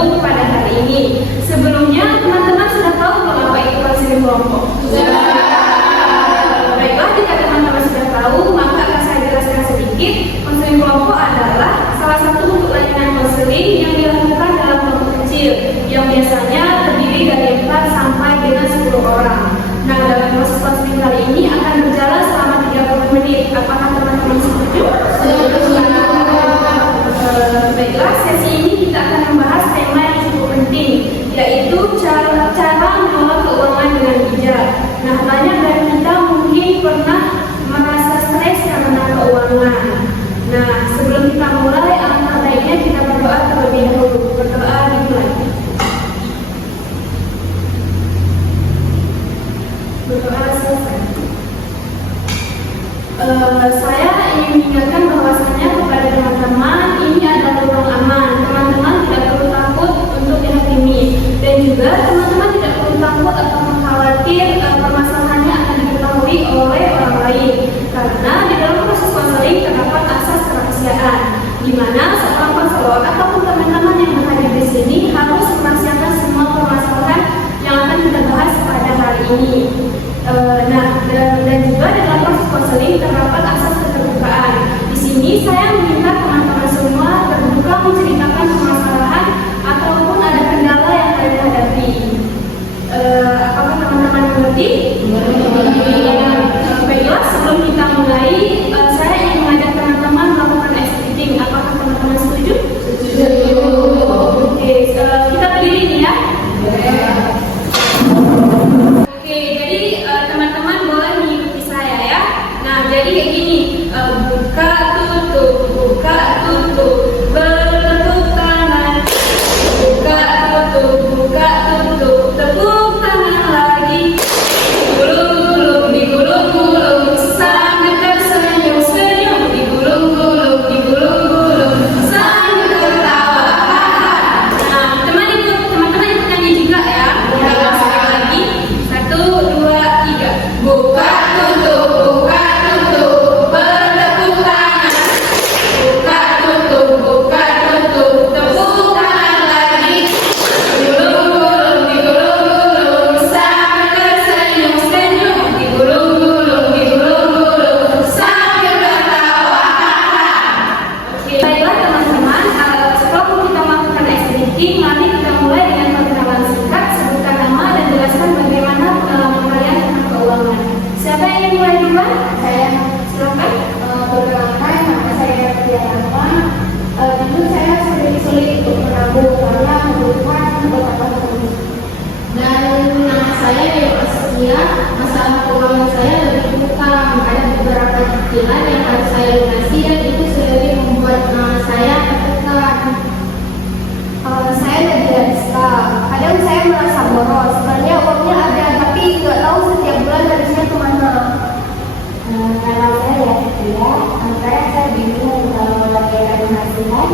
menabung pada hari ini. Sebelumnya teman-teman sudah tahu belum apa itu konseling kelompok? Baiklah, jika teman-teman sudah tahu, maka akan saya jelaskan sedikit. Konseling kelompok adalah salah satu bentuk layanan konseling yang dilakukan dalam kelompok kecil yang biasanya terdiri dari 4 sampai dengan 10 orang. Nah, dalam proses konseling kali ini akan berjalan selama 30 menit. Apakah teman-teman setuju? Baiklah, sesi ini kita akan membahas tema yang cukup penting, yaitu cara mengelola keuangan dengan bijak. Nah, banyak dari kita mungkin pernah merasa stres karena keuangan. Nah, sebelum kita mulai, alangkah baiknya kita berdoa terlebih dahulu. Berdoa dimulai. Berdoa selesai. Saya ingin mengingatkan bahwasanya kepada teman-teman ini adalah ruang aman. Teman-teman tidak perlu takut untuk dihakimi, dan juga teman-teman tidak perlu takut atau khawatir permasalahannya akan diketahui oleh orang lain, karena di dalam proses konseling terdapat asas kerahasiaan, di mana seorang konselor ataupun teman-teman yang berhadir di sini harus merahasiakan semua permasalahan yang akan kita bahas pada hari ini. Dan juga dalam proses konseling terdapat asas keterbukaan. Di sini saya meminta teman-teman semua terbuka menceritakan permasalahan ataupun ada kendala yang kalian hadapi. Apakah teman-teman mengerti? Baiklah, sebelum kita mulai, saya ingin mengajak teman-teman melakukan ice breathing. Apakah teman-teman setuju? Setuju. Oke, kita berdiri nih ya. Jadi kayak gini, buka tutup, bertepuk tangan, buka tutup, tepuk tangan lagi, digulung-gulung, sambil tersenyum-senyum, digulung-gulung, sambil tertawa. Nah, teman-teman ikut nyanyi juga ya. Sekali lagi, 1, 2, 3, buka tutup. Masalah keuangan saya lebih bukan, ada beberapa cicilan yang harus saya lunasi dan itu sering membuat saya tertekan. Saya tidak bisa. Kadang saya merasa boros. Sebenarnya uangnya ada, tapi nggak tahu setiap bulan harusnya kemana. Kalau saya ya tidak, makanya saya bingung kalau lagi ada penghasilan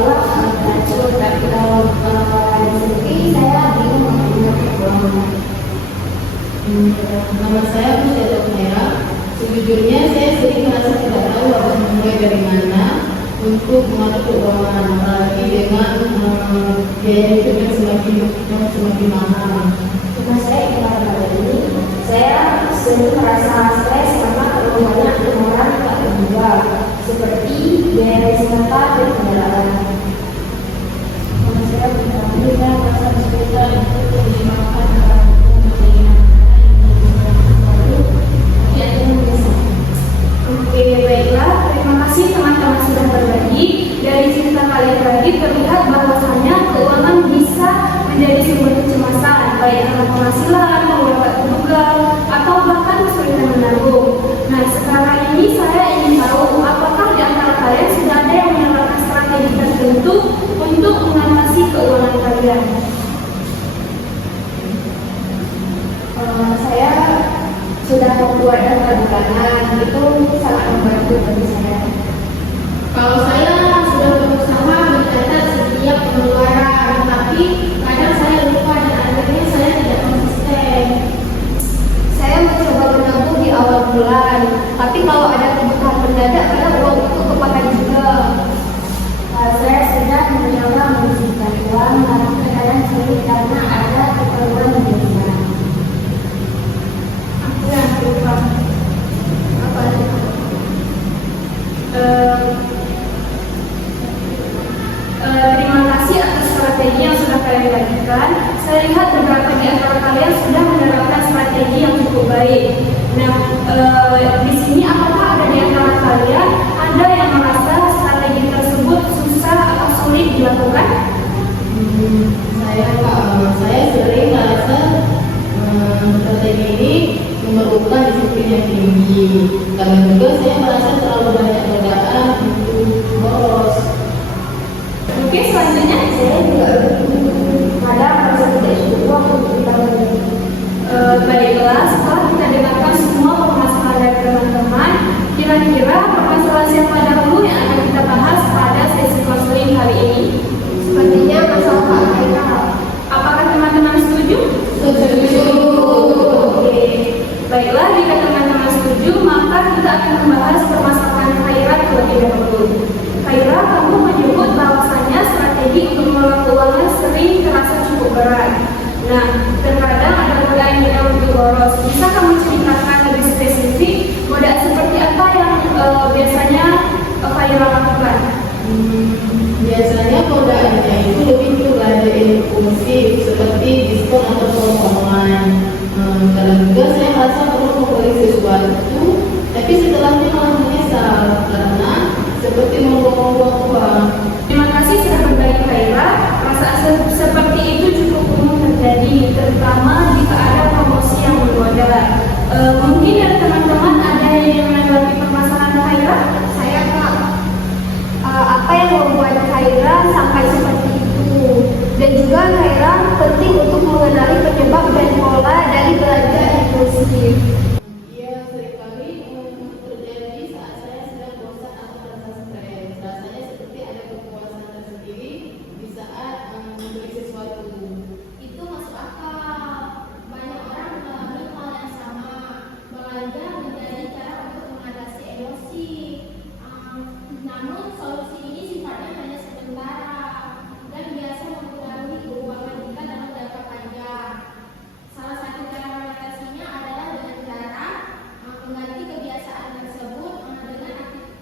uang beratur, tapi kalau ada sedikit saya bingung menggunakan uangnya. Nama saya Pusat Merah. Sejujurnya saya sering merasa tidak tahu harus memulai dari mana untuk mengatur keuangan, apalagi dengan biaya hidup yang semakin mahal. Jika saya ingin ini, saya sering merasa stres karena terlalu banyak pengeluaran tak terduga, seperti biaya wisata dan kendaraan. Saya benar-benar merasa kesulitan untuk memakan Oke, baiklah. Terima kasih teman-teman sudah berbagi. Dari cerita kalian tadi terlihat bahwasanya keuangan bisa menjadi sumber kecemasan, baik karena penghasilan, beberapa tunggal, atau bahkan kesulitan menabung. Nah, sekarang ini saya ingin tahu apakah di antara kalian sudah ada yang menerapkan strategi tertentu untuk mengatasi keuangan kalian? Saya sudah membuat daftar bulanan, itu sangat membantu bagi saya. Kalau saya sudah berusaha mencatat setiap pengeluaran, tapi kadang saya lupa dan akhirnya saya tidak konsisten. Saya mencoba menabung di awal bulan, tapi kalau ada kebutuhan mendadak, kadang uang itu kepakai juga. Saya sudah mencoba menyisihkan uang saya lihat beberapa di antara kalian sudah menerapkan strategi yang cukup baik. Nah, di sini apakah ada di antara kalian ada yang merasa strategi tersebut susah atau sulit dilakukan? Saya sering merasa strategi ini memerlukan disiplin yang tinggi. Karena juga saya merasa terlalu banyak godaan untuk boros. Oke, selanjutnya Saya juga kadang merasa tidak cukup waktu untuk ditangani. Baiklah, setelah kita dengarkan semua permasalahan dari teman-teman, kira-kira permasalahan siapa dahulu yang akan kita bahas pada sesi konseling kali ini? Sepertinya masalah Kak Haira. Apakah teman-teman setuju? Setuju. Oke. Baiklah, jika teman-teman setuju, maka kita akan membahas permasalahan Haira terlebih dahulu. Haira, kamu menyebut bahwasannya strategi untuk mengelola keuangan sering terasa cukup berat. Nah, terkadang ada godaan yang untuk boros. Bisa kamu ceritakan lebih spesifik godaan seperti apa yang biasanya Haira lakukan? Biasanya godaannya itu lebih ke belanja impulsif seperti diskon atau promo online. Kadang juga saya merasa perlu membeli sesuatu, tapi setelahnya malah menyesal karena seperti membuang-buang uang. Terima kasih sudah berbagi Haira. Perasaan seperti itu cukup umum terjadi, terutama jika ada promosi yang menggoda. Mungkin dari teman-teman ada yang menanggapi permasalahan Haira? Saya Kak, apa yang membuat Haira sampai seperti itu? Dan juga Haira penting untuk mengenali penyebab dan pola dari belanja impulsif. Iya, seringkali terjadi saat saya sedang bosan atau merasa stres. Rasanya seperti ada kepuasan tersendiri di saat membeli sesuatu. Itu masuk akal. Banyak orang mengalami hal yang sama. Belanja menjadi cara untuk mengatasi emosi. Namun solusi ini sifatnya hanya sementara dan biasa mempengaruhi keuangan kita dalam jangka panjang. Salah satu cara mengatasinya adalah dengan cara mengganti kebiasaan tersebut dengan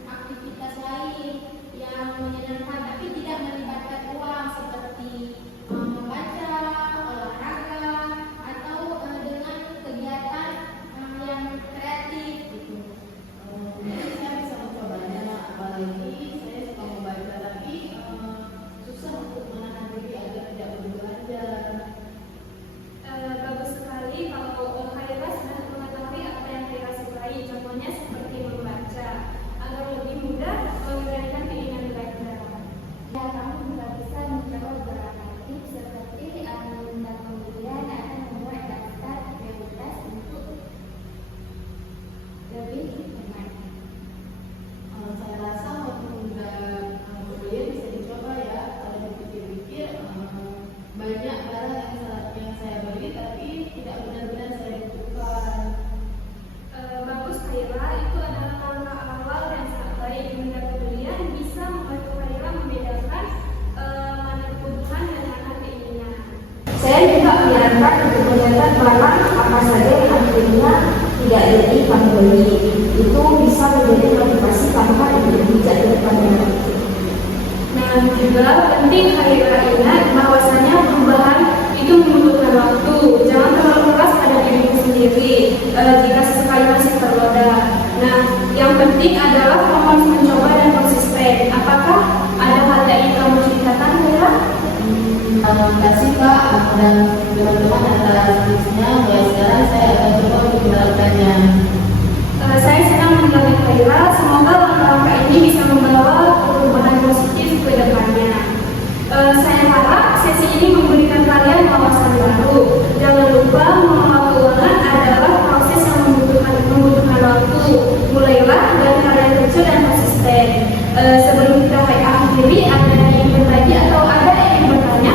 aktivitas lain yang menyenangkan tapi tidak melibatkan uang seperti membaca, olahraga, atau dengan kegiatan yang kreatif gitu. Jadi saya bisa mencobanya, apalagi saya suka membaca tapi susah untuk menahan diri agar tidak berbelanja. Bagus sekali kalau Haira sudah mengetahui apa yang Haira sukai, contohnya seperti membaca, agar lebih mudah mengendalikan keinginan belanja. Ya, kamu juga bisa mencoba beberapa tips seperti dan kemudian akan membuat daftar prioritas untuk lebih hemat. Saya rasa waktu muda kuliah bisa dicoba ya. Kalau dipikir-pikir banyak barang yang saya beli tapi tidak benar-benar saya butuhkan. Bagus Haira, itu adalah langkah awal yang sangat baik. Menunda pembelian bisa membantu Haira membedakan mana kebutuhan dan mana keinginan. Saya juga menyarankan untuk mencatat barang apa saja yang akhirnya tidak jadi kami beli. Itu bisa menjadi motivasi tambahan untuk bijak ke depannya. Nah, juga penting Haira ingat bahwasanya perubahan itu membutuhkan waktu. Jangan terlalu keras pada dirimu sendiri jika sesekali masih tergoda. Nah, yang penting adalah kamu harus mencoba dan konsisten. Apakah ada hal yang ingin kamu ceritakan, Haira? Terima kasih Kak dan teman-teman atas tipsnya. Mulai sekarang saya akan coba untuk menerapkannya. Saya senang mendengar Haira. Semoga langkah-langkah ini bisa membawa perubahan positif ke depannya. Saya harap sesi ini memberikan kalian wawasan baru. Jangan lupa mengelola keuangan adalah proses yang membutuhkan waktu. Mulailah dari hal yang kecil dan konsisten. Sebelum kita akhiri, ada yang ingin berbagi atau ada yang ingin bertanya?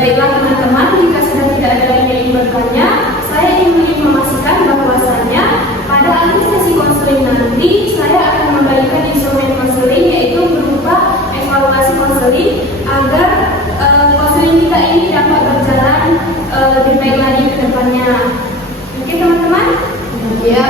Baiklah teman-teman, jika sudah tidak ada yang ingin bertanya, saya ingin memastikan bahwasannya pada akhir sesi konseling nanti saya akan membagikan instrumen konseling, yaitu berupa evaluasi konseling agar konseling kita ini dapat berjalan lebih baik lagi ke depannya. Oke teman-teman? Ya,